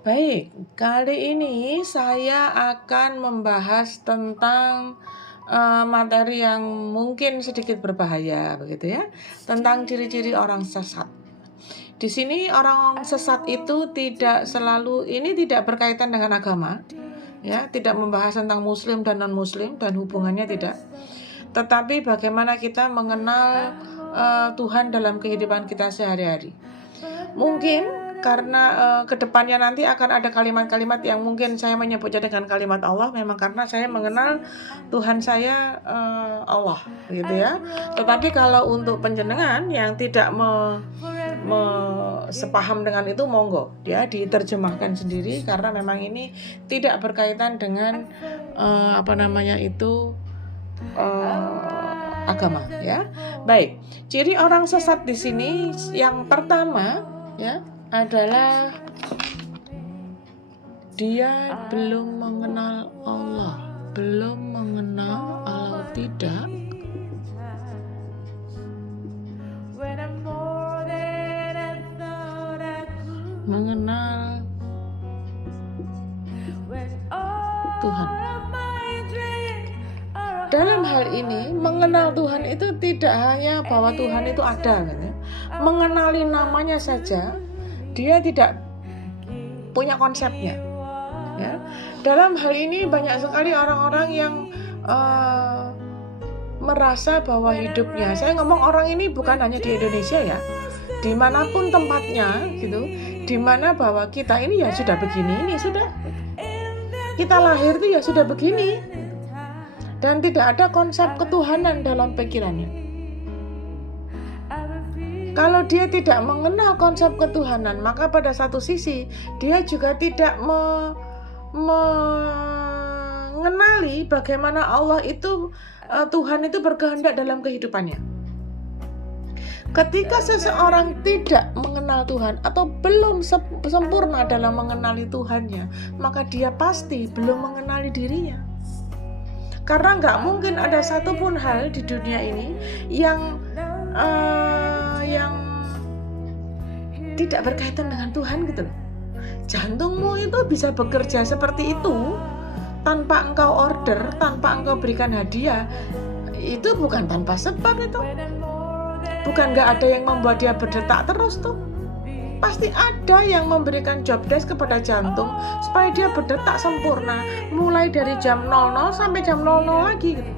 Baik, kali ini saya akan membahas tentang materi yang mungkin sedikit berbahaya, begitu ya, tentang ciri-ciri orang sesat. Di sini orang sesat itu tidak berkaitan dengan agama, ya, tidak membahas tentang Muslim dan non-Muslim dan hubungannya tidak. Tetapi bagaimana kita mengenal Tuhan dalam kehidupan kita sehari-hari. Mungkin karena kedepannya nanti akan ada kalimat-kalimat yang mungkin saya menyebutnya dengan kalimat Allah, memang karena saya mengenal Tuhan saya Allah, gitu ya. Tetapi kalau untuk penjenengan yang tidak sepaham dengan itu, monggo ya diterjemahkan sendiri, karena memang ini tidak berkaitan dengan agama, ya. Baik, ciri orang sesat di sini yang pertama ya adalah dia belum mengenal Allah. Belum mengenal Allah tidak mengenal Tuhan. Dalam hal ini, mengenal Tuhan itu tidak hanya bahwa Tuhan itu ada, gitu. Mengenali namanya saja, dia tidak punya konsepnya. Ya. Dalam hal ini banyak sekali orang-orang yang merasa bahwa hidupnya, saya ngomong orang ini bukan hanya di Indonesia ya, dimanapun tempatnya gitu, dimana bahwa kita ini ya sudah begini, ini sudah kita lahir itu ya sudah begini, dan tidak ada konsep ketuhanan dalam pikirannya. Kalau dia tidak mengenal konsep ketuhanan, maka pada satu sisi dia juga tidak mengenali bagaimana Allah itu, Tuhan itu berkehendak dalam kehidupannya. Ketika seseorang tidak mengenal Tuhan atau belum sempurna dalam mengenali Tuhannya, maka dia pasti belum mengenali dirinya. Karena nggak mungkin ada satupun hal di dunia ini yang tidak berkaitan dengan Tuhan, gitu loh. Jantungmu itu bisa bekerja seperti itu tanpa engkau order, tanpa engkau berikan hadiah. Itu bukan tanpa sebab itu. Bukan nggak ada yang membuat dia berdetak terus tuh. Pasti ada yang memberikan job desk kepada jantung supaya dia berdetak sempurna, mulai dari jam 00 sampai jam 00 lagi gitu.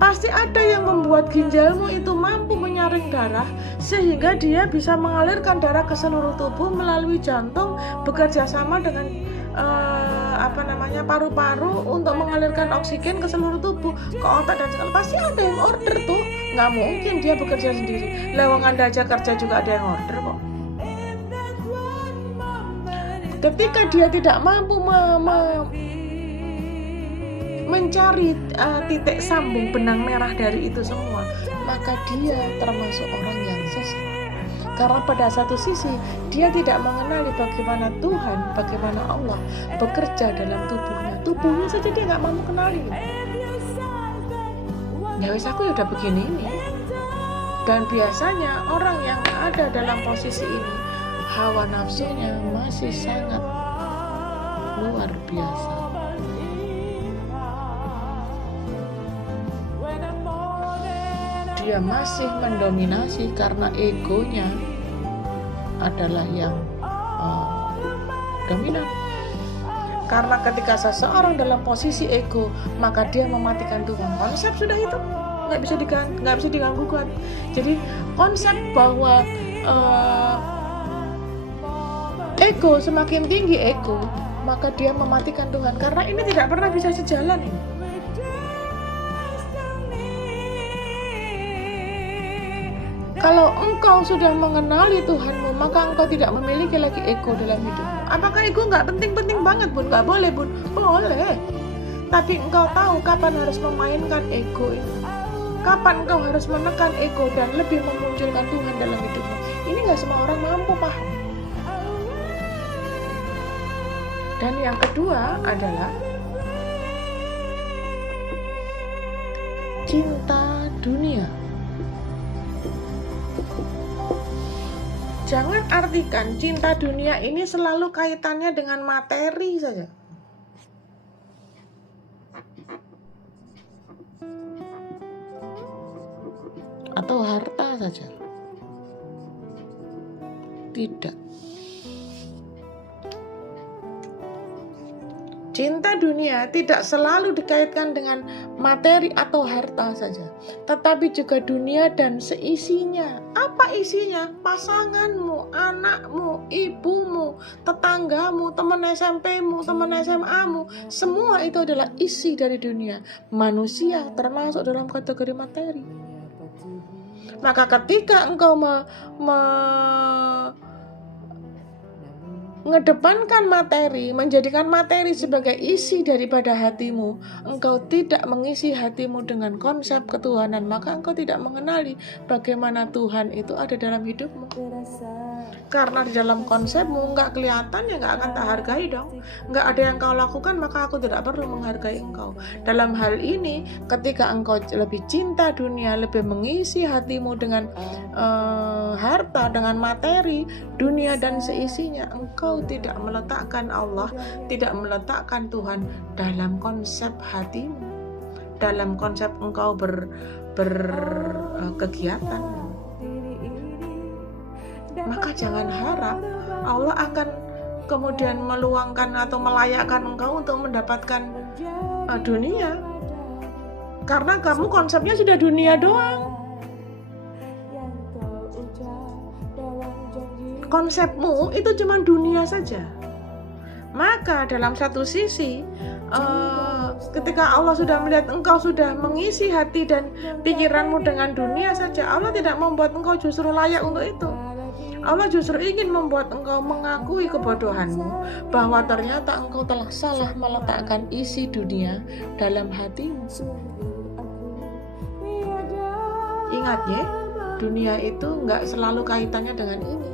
Pasti ada yang membuat ginjalmu itu mampu menyaring darah sehingga dia bisa mengalirkan darah ke seluruh tubuh melalui jantung, bekerja sama dengan paru-paru untuk mengalirkan oksigen ke seluruh tubuh, ke otak dan segala. Pasti ada yang order tuh. Nggak mungkin dia bekerja sendiri. Lewang Anda aja kerja juga ada yang order kok. Ketika dia tidak mampu mencari titik sambung benang merah dari itu semua, maka dia termasuk orang yang sesat. Karena pada satu sisi dia tidak mengenali bagaimana Tuhan, bagaimana Allah bekerja dalam tubuhnya. Tubuhnya saja dia nggak mampu kenali. Ya wis, aku udah begini ini. Dan biasanya orang yang ada dalam posisi ini, hawa nafsunya masih sangat luar biasa. Dia masih mendominasi karena egonya adalah yang dominan. Karena ketika seseorang dalam posisi ego, maka dia mematikan Tuhan. Konsep sudah itu nggak bisa diganggu kuat. Jadi konsep bahwa ego semakin tinggi ego, maka dia mematikan Tuhan. Karena ini tidak pernah bisa sejalan ini. Kalau engkau sudah mengenali Tuhanmu, maka engkau tidak memiliki lagi ego dalam hidupmu. Apakah ego nggak penting-penting banget, Bun? Nggak boleh, Bun. Boleh. Tapi engkau tahu kapan harus memainkan ego itu. Kapan engkau harus menekan ego dan lebih memunculkan Tuhan dalam hidupmu. Ini nggak semua orang mampu paham. Dan yang kedua adalah cinta dunia. Jangan artikan cinta dunia ini selalu kaitannya dengan materi saja. Atau harta saja. Tidak. Cinta dunia tidak selalu dikaitkan dengan materi atau harta saja, tetapi juga dunia dan seisinya. Apa isinya? Pasanganmu, anakmu, ibumu, tetanggamu, teman SMP-mu, teman SMA-mu. Semua itu adalah isi dari dunia. Manusia termasuk dalam kategori materi. Maka ketika engkau mengedepankan materi, menjadikan materi sebagai isi daripada hatimu, engkau tidak mengisi hatimu dengan konsep ketuhanan, maka engkau tidak mengenali bagaimana Tuhan itu ada dalam hidupmu. Karena di dalam konsepmu nggak kelihatan, ya nggak akan tak hargai dong. Nggak ada yang kau lakukan, maka aku tidak perlu menghargai engkau. Dalam hal ini, ketika engkau lebih cinta dunia, lebih mengisi hatimu dengan harta, dengan materi, dunia dan seisinya, engkau tidak meletakkan Allah, tidak meletakkan Tuhan dalam konsep hatimu, dalam konsep engkau berkegiatan. Maka jangan harap Allah akan kemudian meluangkan atau melayakkan engkau untuk mendapatkan dunia, karena kamu konsepnya sudah dunia doang. Konsepmu itu cuma dunia saja. Maka dalam satu sisi, ketika Allah sudah melihat engkau sudah mengisi hati dan pikiranmu dengan dunia saja, Allah tidak membuat engkau justru layak untuk itu. Allah justru ingin membuat engkau mengakui kebodohanmu, bahwa ternyata engkau telah salah meletakkan isi dunia dalam hatimu. Ingat ya, dunia itu nggak selalu kaitannya dengan ini.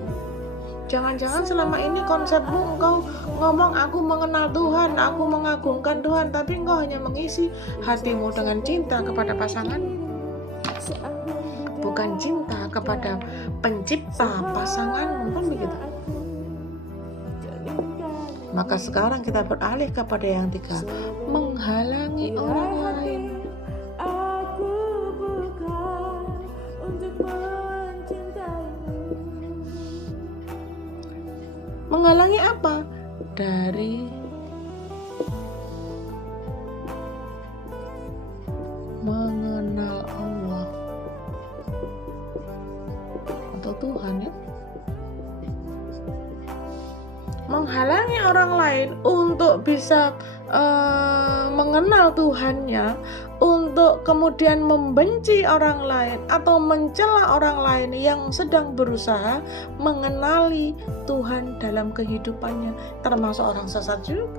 Jangan-jangan selama ini konsepmu engkau ngomong aku mengenal Tuhan, aku mengagungkan Tuhan, tapi engkau hanya mengisi hatimu dengan cinta kepada pasanganmu, bukan cinta kepada pencipta pasanganmu, kan begitu. Maka sekarang kita beralih kepada yang tiga, menghalangi orang lain. Menghalangi apa? Dari mengenal Allah atau Tuhan, ya. Menghalangi orang lain untuk bisa mengenal Tuhannya, untuk kemudian membenci orang lain atau mencela orang lain yang sedang berusaha mengenali Tuhan dalam kehidupannya, termasuk orang sesat juga.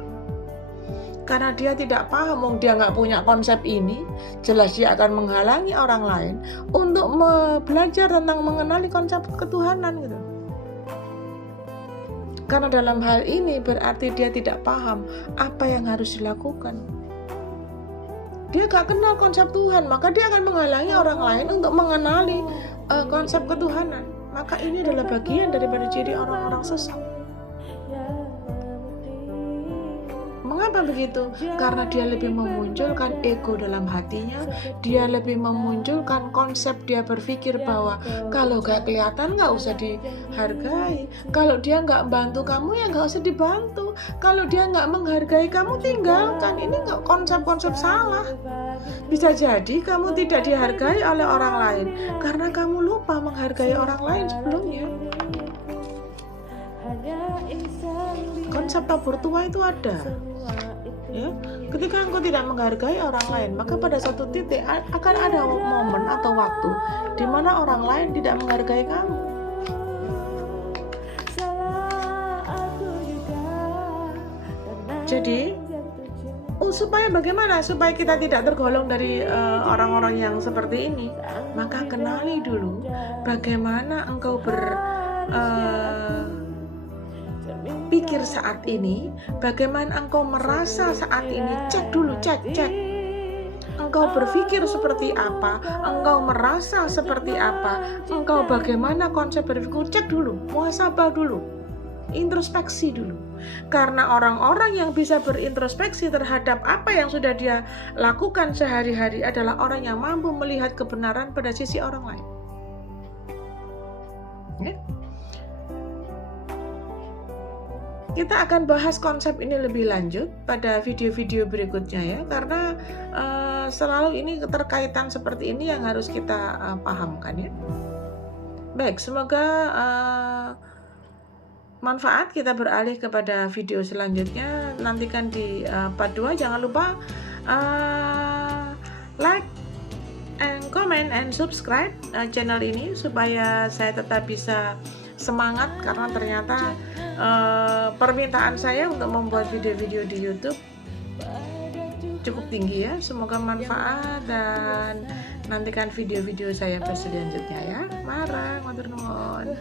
Karena dia tidak paham, dia nggak punya konsep ini, jelas dia akan menghalangi orang lain untuk belajar tentang mengenali konsep ketuhanan gitu. Karena dalam hal ini berarti dia tidak paham apa yang harus dilakukan. Dia gak kenal konsep Tuhan, maka dia akan menghalangi orang lain untuk mengenali konsep ketuhanan. Maka ini adalah bagian daripada ciri orang-orang sesat. Mengapa begitu? Karena dia lebih memunculkan ego dalam hatinya, dia lebih memunculkan konsep, dia berpikir bahwa kalau gak kelihatan gak usah dihargai, kalau dia gak bantu kamu ya gak usah dibantu, kalau dia gak menghargai kamu tinggalkan. Ini gak konsep-konsep salah. Bisa jadi kamu tidak dihargai oleh orang lain karena kamu lupa menghargai orang lain sebelumnya. Konsep tabur tua itu ada. Ya, ketika engkau tidak menghargai orang lain, maka pada suatu titik akan ada momen atau waktu di mana orang lain tidak menghargai kamu. Jadi, supaya bagaimana? Supaya kita tidak tergolong dari orang-orang yang seperti ini, maka kenali dulu bagaimana engkau pikir saat ini, bagaimana engkau merasa saat ini. Cek dulu, cek. Engkau engkau berpikir seperti apa, engkau merasa seperti apa, engkau bagaimana konsep berpikir, cek dulu, muhasabah dulu, introspeksi dulu. Karena orang-orang yang bisa berintrospeksi terhadap apa yang sudah dia lakukan sehari-hari adalah orang yang mampu melihat kebenaran pada sisi orang lain. Ya. Kita akan bahas konsep ini lebih lanjut pada video-video berikutnya ya, karena selalu ini keterkaitan seperti ini yang harus kita pahamkan ya. Baik, semoga manfaat. Kita beralih kepada video selanjutnya. Nantikan di part 2. Jangan lupa like and comment and subscribe channel ini supaya saya tetap bisa semangat, karena ternyata permintaan saya untuk membuat video-video di YouTube cukup tinggi ya. Semoga manfaat dan nantikan video-video saya selanjutnya ya. Marang, matur nuwun.